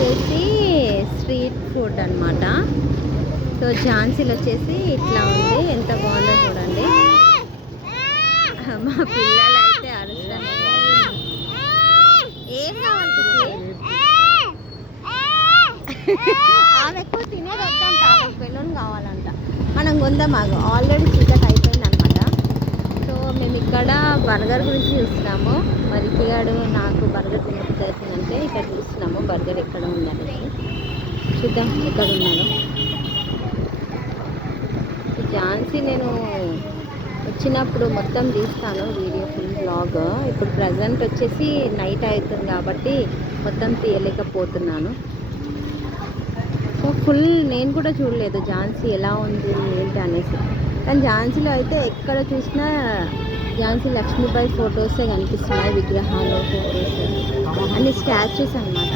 వచ్చేసి street food అన్నమాట. So ఝాన్సీలో వచ్చేసి ఇట్లా ఉంది, ఎంత బాగుందో చూడండి. మా పిల్లలు అయితే అరుస్తానే ఏం కావాలి ఆమె ఎక్కువ తినేది వద్దంట, ఆమెకు బెలూన్ కావాలంట. మనం కొందాం, మాకు ఆల్రెడీ చీకట్ అయిపోయింది అనమాట. సో మేము ఇక్కడ బర్గర్ గురించి చూస్తున్నాము. మరి కిగాడు నాకు బర్గర్ తినబుద్ధి అవుతుందంటే ఇక్కడ చూస్తున్నాము బర్గర్ ఎక్కడ ఉందనేసి. చూద్దాం ఎక్కడ ఉన్నాను. ఝాన్సీ నేను వచ్చినప్పుడు మొత్తం తీస్తాను వీడియో, ఫుల్ వ్లాగ్. ఇప్పుడు ప్రజెంట్ వచ్చేసి నైట్ అవుతుంది కాబట్టి మొత్తం తీయలేకపోతున్నాను. సో ఫుల్ నేను కూడా చూడలేదు ఝాన్సీ ఎలా ఉంది ఏంటి అనేసి. కానీ ఝాన్సీలో అయితే ఎక్కడ చూసినా ఝాన్సీ లక్ష్మీబాయి ఫొటోసే కనిపిస్తున్నాయి, విగ్రహాలు, ఫొటోస్, అన్ని స్టాచ్యూస్ అన్నమాట.